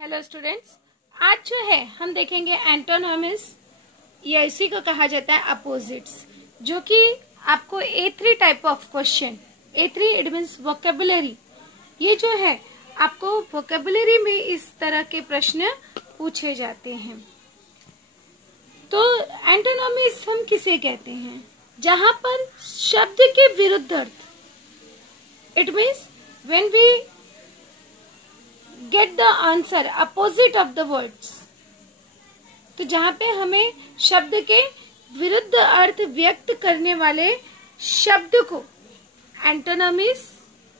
Hello students, आज जो है हम देखेंगे एंटोनिम्स, या इसी को कहा जाता है अपोजिट्स, जो कि आपको A3 type of question, A3 it means vocabulary, ये जो है आपको वोकेबुलरी में इस तरह के प्रश्न पूछे जाते हैं। तो एंटोनिम्स हम किसे कहते हैं? जहां पर शब्द के विरुद्ध अर्थ, it means when we get the answer opposite of the words, तो जहां पे हमें शब्द के विरुद्ध अर्थ व्यक्त करने वाले शब्द को एंटोनिम्स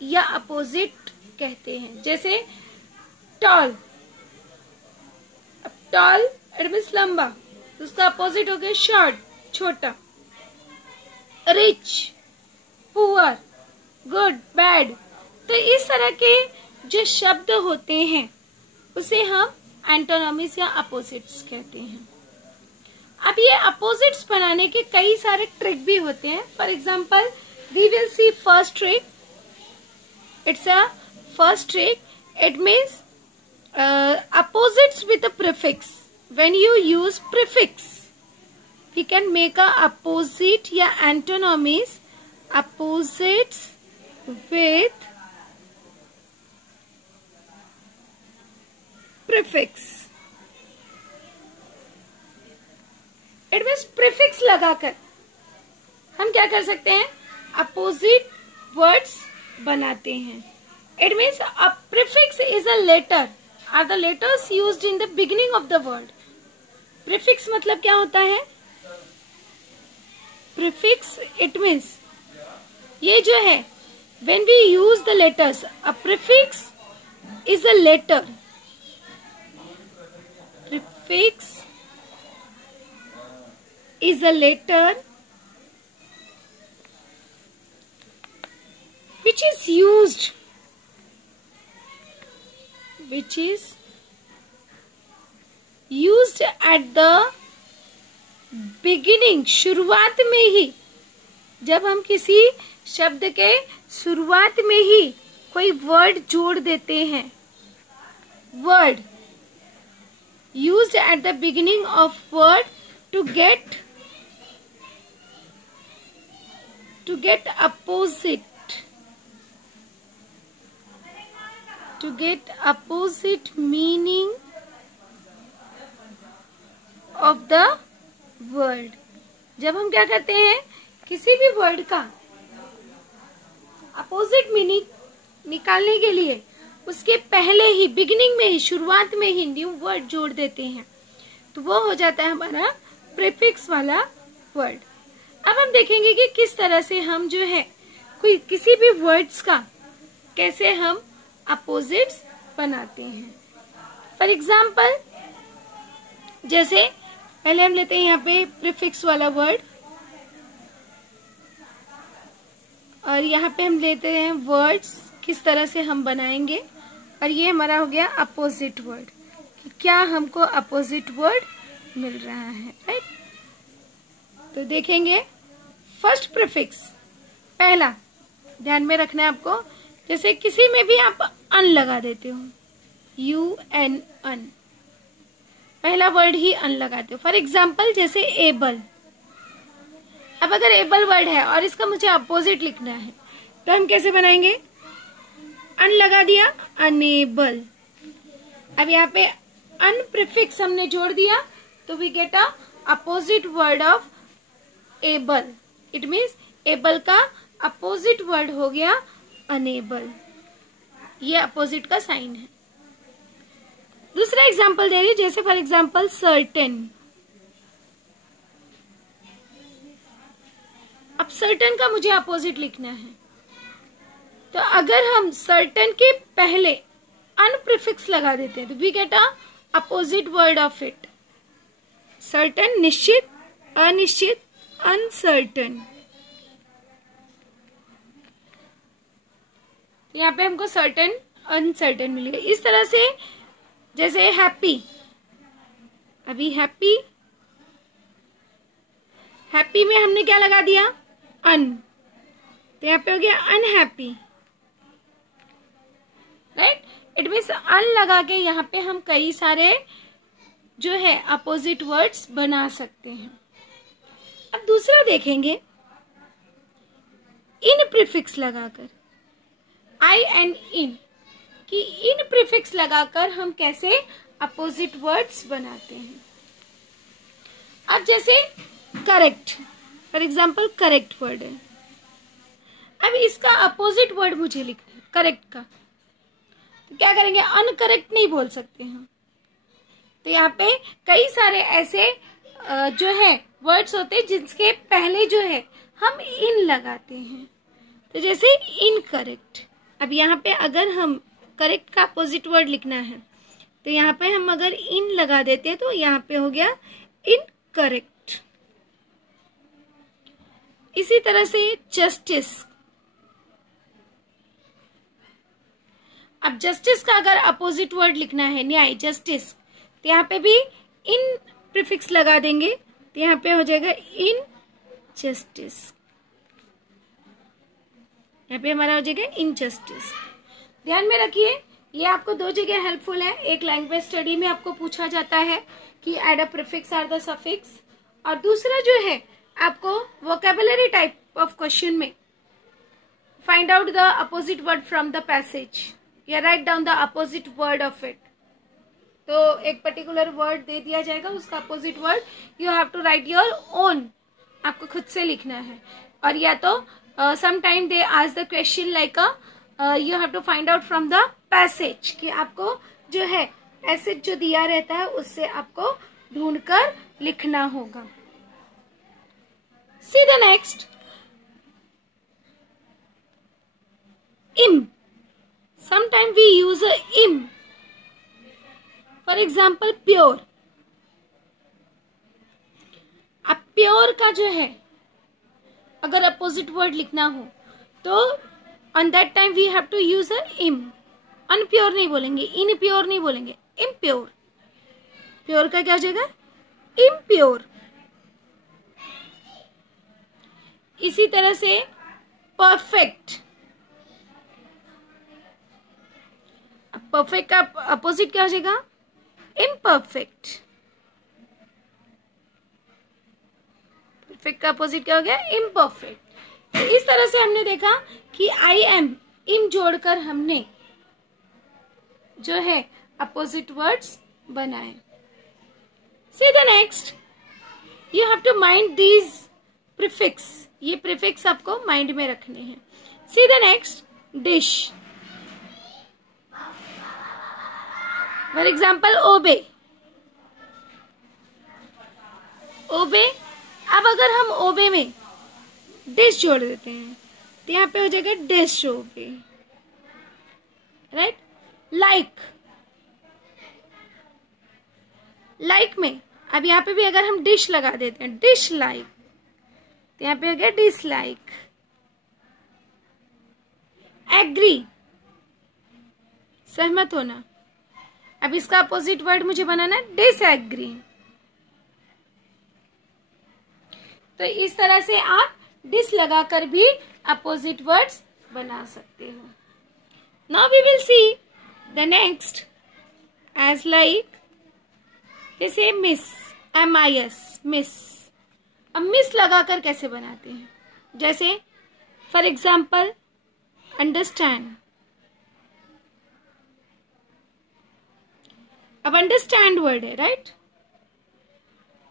या अपोजिट कहते हैं। जैसे टॉल, टॉल इट मीन्स लंबा, तो उसका अपोजिट हो गया शॉर्ट, छोटा। रिच, पुअर, गुड, बैड, तो इस तरह के जो शब्द होते हैं उसे हम एंटोनिम्स या अपोजिट्स कहते हैं। अब ये अपोजिट्स बनाने के कई सारे ट्रिक भी होते हैं। For example we will see first trick, it's a first trick, it means opposites with a prefix. When you use prefix we can make a opposite या antonyms, opposites with prefix. It means prefix लगाकर हम क्या कर सकते हैं? Opposite words बनाते हैं। It means a prefix is a letter, or the letters used in the beginning of the word. Prefix मतलब क्या होता है? प्रीफिक्स इट मीन्स ये जो है when we use the letters, a prefix is a letter, prefix is a letter which is used at the beginning, शुरुआत में ही। जब हम किसी शब्द के शुरुआत में ही कोई वर्ड जोड़ देते हैं, word used at the beginning of word to get opposite meaning of the word। जब हम क्या करते हैं, किसी भी वर्ड का अपोजिट मीनिंग निकालने के लिए उसके पहले ही, बिगिनिंग में ही, शुरुआत में ही न्यू वर्ड जोड़ देते हैं, तो वो हो जाता है हमारा प्रीफिक्स वाला वर्ड। अब हम देखेंगे कि किस तरह से हम जो है कोई किसी भी वर्ड्स का कैसे हम अपोजिट्स बनाते हैं। फॉर एग्जाम्पल जैसे पहले हम लेते हैं यहाँ पे प्रीफिक्स वाला वर्ड, और यहाँ पे हम लेते हैं वर्ड्स किस तरह से हम बनाएंगे, और ये हमारा हो गया अपोजिट वर्ड, कि क्या हमको अपोजिट वर्ड मिल रहा है, राइट। तो देखेंगे फर्स्ट प्रीफिक्स, पहला ध्यान में रखना है आपको, जैसे किसी में भी आप अन लगा देते हो, UN, अन, पहला वर्ड ही अन लगाते हो। फॉर एग्जाम्पल जैसे एबल, अब अगर एबल वर्ड है और इसका मुझे अपोजिट लिखना है तो हम कैसे बनाएंगे? अन लगा दिया, अनेबल। अब यहाँ पे अन प्रीफिक्स हमने जोड़ दिया तो we get a opposite word of able. It means able का अपोजिट वर्ड हो गया अनेबल। ये अपोजिट का साइन है। दूसरा एग्जांपल दे रही, जैसे फॉर एग्जांपल सर्टेन। अब सर्टेन का मुझे अपोजिट लिखना है, तो अगर हम सर्टेन के पहले अन प्रीफिक्स लगा देते हैं तो we get a opposite word of it. Certain निश्चित, अनिश्चित, अनसर्टेन। यहाँ पे हमको सर्टेन, अनसर्टेन मिलेगा। इस तरह से जैसे हैप्पी, अभी हैप्पी, हैप्पी में हमने क्या लगा दिया? अन, तो यहाँ पे हो गया अनहैप्पी, राइट। इट मीन्स अन लगा के यहाँ पे हम कई सारे जो है अपोजिट वर्ड्स बना सकते हैं। अब दूसरा देखेंगे इन प्रीफिक्स लगाकर, आई एंड इन, कि इन प्रीफिक्स लगाकर हम कैसे अपोजिट वर्ड्स बनाते हैं। अब जैसे correct, for example correct word है, अब इसका अपोजिट वर्ड मुझे लिखना है करेक्ट का, तो क्या करेंगे, अनकरेक्ट नहीं बोल सकते हम। तो यहाँ पे कई सारे ऐसे जो है वर्ड्स होते हैं जिसके पहले जो है हम इन लगाते हैं। तो जैसे इनकरेक्ट, अब यहाँ पे अगर हम करेक्ट का अपोजिट वर्ड लिखना है तो यहाँ पे हम अगर इन लगा देते हैं तो यहाँ पे हो गया इनकरेक्ट। इसी तरह से जस्टिस, अब जस्टिस का अगर अपोजिट वर्ड लिखना है न्याय, जस्टिस, तो यहाँ पे भी इन प्रीफिक्स लगा देंगे तो यहाँ पे हो जाएगा इन जस्टिस, यहाँ पे हमारा हो जाएगा इन जस्टिस। ध्यान में रखिए ये आपको दो जगह हेल्पफुल है, एक लैंग्वेज स्टडी में आपको पूछा जाता है कि add a prefix or the suffix, और दूसरा जो है आपको वोकेबुलरी टाइप ऑफ क्वेश्चन में find out the opposite word from the passage या write down the opposite word of it. तो एक पर्टिकुलर वर्ड दे दिया जाएगा, उसका opposite word you have to write your own, आपको खुद से लिखना है। और या तो sometime they ask the question like you have to find out from the passage, कि आपको जो है पैसेज जो दिया रहता है उससे आपको ढूंढकर लिखना होगा। सी the next, im, sometimes we use a im, for example pure। अब प्योर का जो है अगर अपोजिट वर्ड लिखना हो तो on that time we have to use a im, unpure नहीं बोलेंगे, इनप्योर नहीं बोलेंगे, इम्प्योर। प्योर का क्या हो जाएगा, इम्प्योर। इसी तरह से परफेक्ट, परफेक्ट का अपोजिट क्या हो जाएगा, इम्परफेक्ट। परफेक्ट का अपोजिट क्या हो गया, इम्परफेक्ट। तो इस तरह से हमने देखा कि आई एम, इन जोड़कर हमने जो है अपोजिट वर्ड्स बनाए। See the next, you have to mind these prefix, ये प्रीफिक्स आपको माइंड में रखने हैं। See the next, dis, for example obey, obey. अब अगर हम ओबे में डिश जोड़ देते हैं तो यहाँ पे हो जाएगा डिश ओबे, राइट। लाइक, लाइक में अब यहाँ पे भी अगर हम डिश लगा देते हैं, डिश लाइक, तो यहाँ पे हो गया डिसलाइक। एग्री, सहमत होना, अब इसका अपोजिट वर्ड मुझे बनाना है डिसएग्री। तो इस तरह से आप डिस लगाकर भी अपोजिट वर्ड्स बना सकते हो। Now we will see the next edge like जैसे मिस, MIS, मिस। अब मिस लगाकर कैसे बनाते हैं, जैसे फॉर एग्जाम्पल अंडरस्टैंड। अब अंडरस्टैंड वर्ड है, राइट।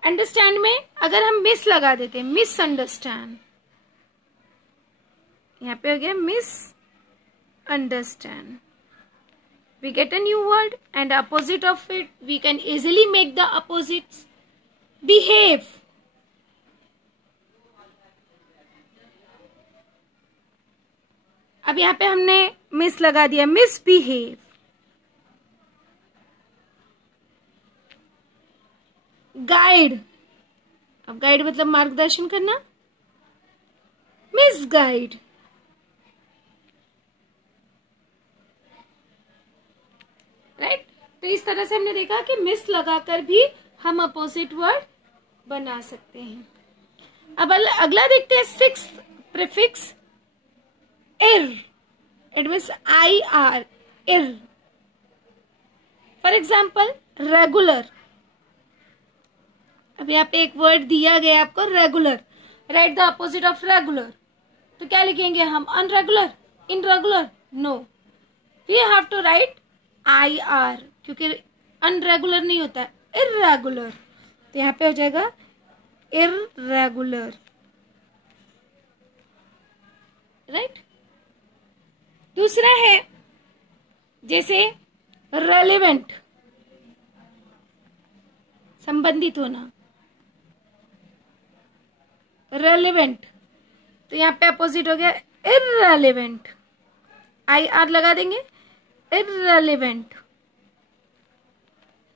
अंडरस्टैंड में अगर हम मिस लगा देते हैं, मिस अंडरस्टैंड, यहाँ पे हो गया miss understand. We get a new word and opposite of it we can easily make the opposites। behave, अब यहाँ पे हमने मिस लगा दिया, मिसबिहेव। गाइड, अब गाइड मतलब मार्गदर्शन करना, मिसगाइड। राइट। तो इस तरह से हमने देखा कि मिस लगाकर भी हम अपोजिट वर्ड बना सकते हैं। अब अगला देखते हैं sixth prefix ir, it means IR, ir. For example regular, अब यहाँ पे एक वर्ड दिया गया आपको regular, write the opposite of regular, तो क्या लिखेंगे हम? Unregular, inregular? No, we have to write IR, क्योंकि अनरेगुलर नहीं होता है, इर्रेगुलर, तो यहाँ पे हो जाएगा इर्रेगुलर, राइट। दूसरा है जैसे रेलेवेंट, संबंधित होना, रेलेवेंट, तो यहाँ पे अपोजिट हो गया इररेलेवेंट, IR लगा देंगे, irrelevant,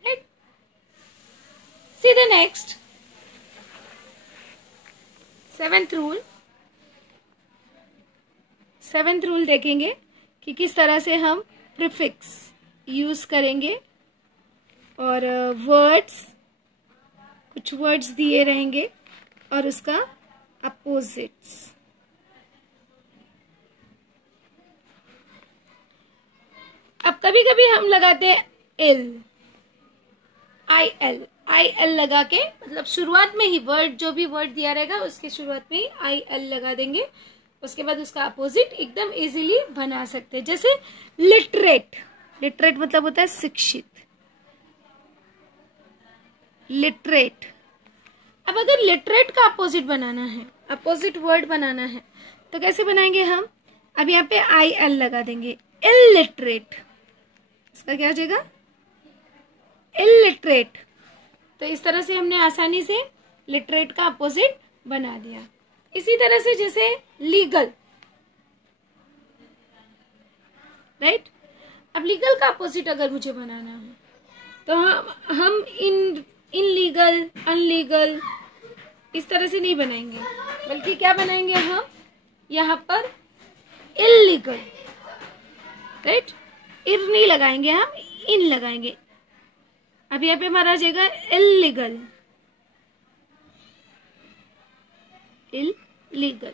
right. C the next, 7th rule. 7th rule देखेंगे कि किस तरह से हम प्रीफिक्स यूज करेंगे, और वर्ड्स, कुछ वर्ड्स दिए रहेंगे और उसका अपोजिट्स। अब कभी कभी हम लगाते हैं IL लगा के, मतलब शुरुआत में ही वर्ड, जो भी वर्ड दिया रहेगा उसके शुरुआत में ही IL लगा देंगे, उसके बाद उसका अपोजिट एकदम इजीली बना सकते हैं। जैसे लिटरेट, लिटरेट मतलब होता है शिक्षित, लिटरेट। अब अगर लिटरेट का अपोजिट बनाना है, अपोजिट वर्ड बनाना है, तो कैसे बनाएंगे हम? अब यहाँ पे IL लगा देंगे, इलिटरेट, इसका क्या हो जाएगा? इलिटरेट। तो इस तरह से हमने आसानी से लिटरेट का अपोजिट बना दिया। इसी तरह से जैसे लीगल, राइट। अब लीगल का अपोजिट अगर मुझे बनाना है तो हम इनलीगल, अनलीगल इस तरह से नहीं बनाएंगे, बल्कि क्या बनाएंगे हम? यहाँ पर इल्लीगल, राइट। इर नहीं लगाएंगे, हम इन लगाएंगे। अब यहाँ पे हमारा आ जाएगा इल्लीगल, इल्लीगल।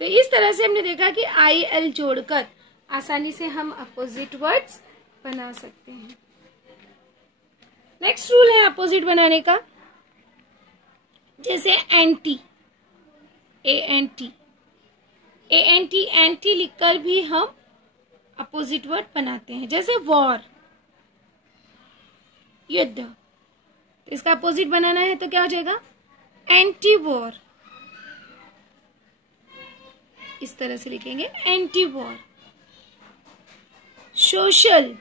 तो इस तरह से हमने देखा कि IL जोड़कर आसानी से हम अपोजिट वर्ड्स बना सकते हैं। नेक्स्ट रूल है अपोजिट बनाने का, जैसे एंटी, ANT, एंटी लिखकर भी हम अपोजिट वर्ड बनाते हैं। जैसे वॉर, युद्ध, तो इसका अपोजिट बनाना है तो क्या हो जाएगा? एंटी वॉर, इस तरह से लिखेंगे, एंटी वॉर। सोशल,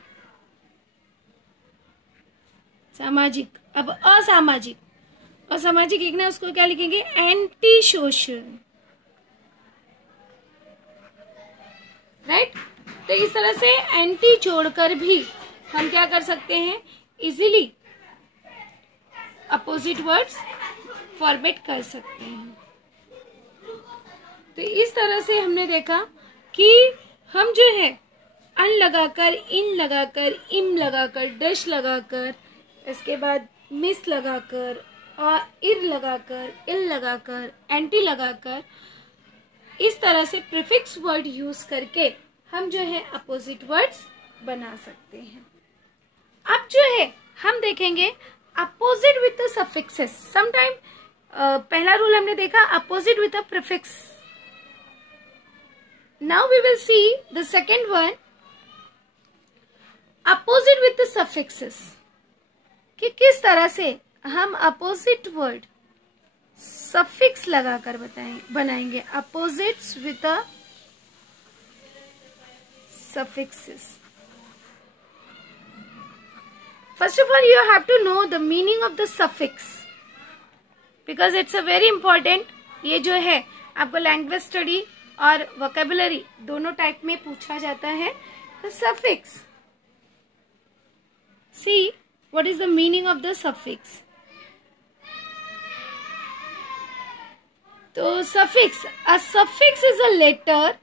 सामाजिक। अब असामाजिक, असामाजिक लिखना है, उसको क्या लिखेंगे? Anti social, right. तो इस तरह से एंटी जोड़कर भी हम क्या कर सकते हैं? इजीली अपोजिट वर्ड्स फॉर्मेट कर सकते हैं। तो इस तरह से हमने देखा कि हम जो है अन लगाकर, इन लगाकर, इम लगाकर, डैश लगाकर, इसके बाद मिस लगाकर और इर लगाकर, इल लगाकर, एंटी लगाकर, इस तरह से प्रीफिक्स वर्ड यूज करके हम जो है अपोजिट वर्ड्स बना सकते हैं। अब जो है हम देखेंगे opposite with the suffixes. Sometime पहला रूल हमने देखा opposite with a prefix. Now we will see the second one, opposite with the suffixes, कि किस तरह से हम अपोजिट वर्ड सफिक्स लगाकर बनाएंगे। Opposites with a suffixes. First of all, you have to know the meaning of the suffix because it's a very important. ये जो है आपको लैंग्वेज स्टडी और वोकेबुलरी दोनों टाइप में पूछा जाता है। The suffix. See what is the meaning of the suffix. तो suffix, a suffix is a letter.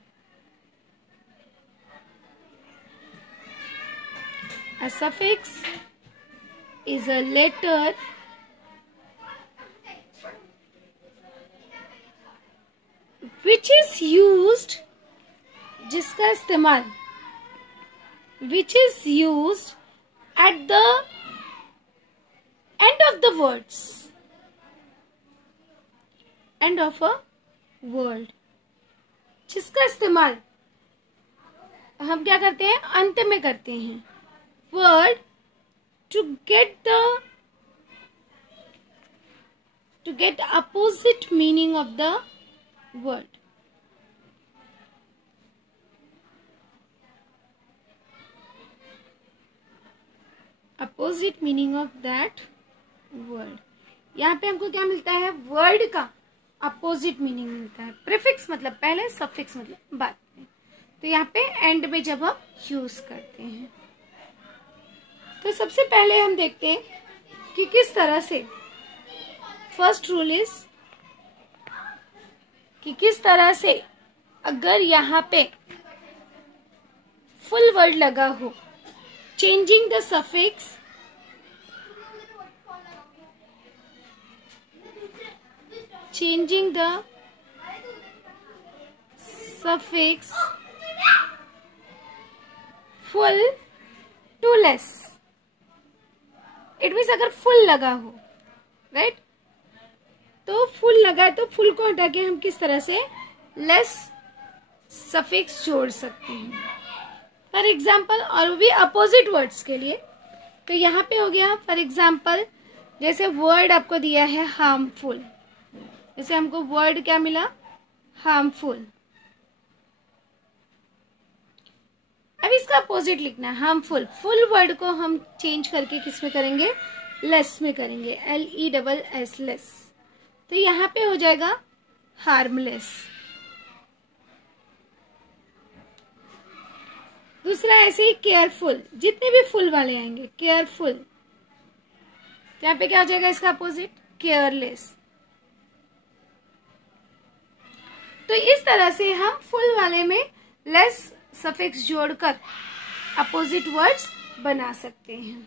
A suffix is a letter which is used, जिसका इस्तेमाल, which is used at the end of the words, end of a word, जिसका इस्तेमाल हम क्या करते हैं, अंत में करते हैं. word to get opposite meaning of the word. Opposite meaning of that word. यहाँ पे हमको क्या मिलता है, वर्ड का अपोजिट मीनिंग मिलता है. प्रीफिक्स मतलब पहले, सफिक्स मतलब बाद में. तो यहाँ पे एंड में जब हम यूज करते हैं. तो सबसे पहले हम देखते हैं कि किस तरह से, फर्स्ट रूल इज कि किस तरह से अगर यहाँ पे फुल वर्ड लगा हो, changing the suffix full to less. It means अगर फुल लगा हो, राइट, तो फुल लगा है तो फुल को हटा के हम किस तरह से लेस सफिक्स जोड़ सकते हैं. फॉर एग्जाम्पल, और वो भी अपोजिट वर्ड्स के लिए. तो यहाँ पे हो गया फॉर एग्जाम्पल, जैसे वर्ड आपको दिया है हार्मफुल, जैसे हमको वर्ड क्या मिला, हार्मफुल. अब इसका अपोजिट लिखना है, हार्मफुल. फुल वर्ड को हम चेंज करके किस में करेंगे, लेस में करेंगे, LESS, लेस. तो यहाँ पे हो जाएगा हार्मलेस. दूसरा ऐसे ही केयरफुल, जितने भी फुल वाले आएंगे, केयरफुल. तो यहाँ पे क्या हो जाएगा इसका अपोजिट, केयरलेस. तो इस तरह से हम फुल वाले में लेस सफिक्स जोड़कर अपोजिट वर्ड्स बना सकते हैं.